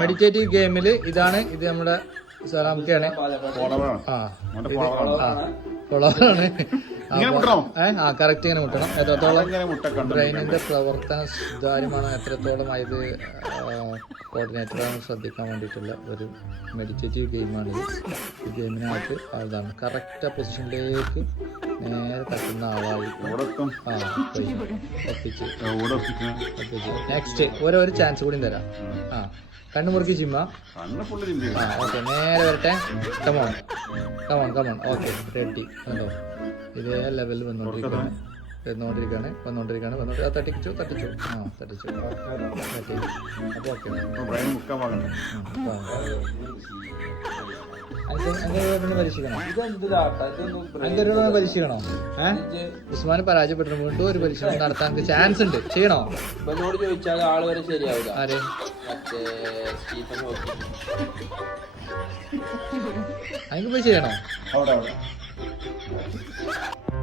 Meditative ഗെയിമില് ഇതാണ്. ഇത് നമ്മുടെ സറാമക്കാണ്. കൊളാണ്. കറക്റ്റ് ഇങ്ങനെ മുട്ടണം. എത്രത്തോളം ബ്രെയിനിന്റെ പ്രവർത്തനം സുതാര്യമാണ്, എത്രത്തോളം ഇത് കോർഡിനേറ്ററാണ് ശ്രദ്ധിക്കാൻ വേണ്ടിയിട്ടുള്ള ഒരു മെഡിറ്റേറ്റീവ് ഗെയിമാണിത്. ഈ ഗെയിമിനകത്ത് അതാണ് കറക്റ്റ് പൊസിഷനിലേക്ക് നേരെ തട്ടുന്ന ആളായിരിക്കും. നെക്സ്റ്റ് ഓരോ ചാൻസ് കൂടി തരാം. കണ്ണു മുറുക്കി ചിമ്മ. ഓക്കെ, നേരെ വരട്ടെ. Come on come on come on. Okay, ready. കണ്ടോ, ഇതേ ലെവലിൽ വന്നോണ്ടിരിക്കുകയാണ്. തട്ടിച്ചു. തട്ടി. അപ്പൊ ഓക്കെ, പരീക്ഷിക്കണോ? ഉസ്മാൻ പരാജയപ്പെട്ടു. വീണ്ടും ഒരു പരീക്ഷണം നടത്താൻ ചാൻസ് ഉണ്ട്. ചെയ്യണോ? ചോദിച്ചാൽ ആള് വരെ ശരിയാവില്ല. ആരെ? അതിന് പോയി ചെയ്യണോ?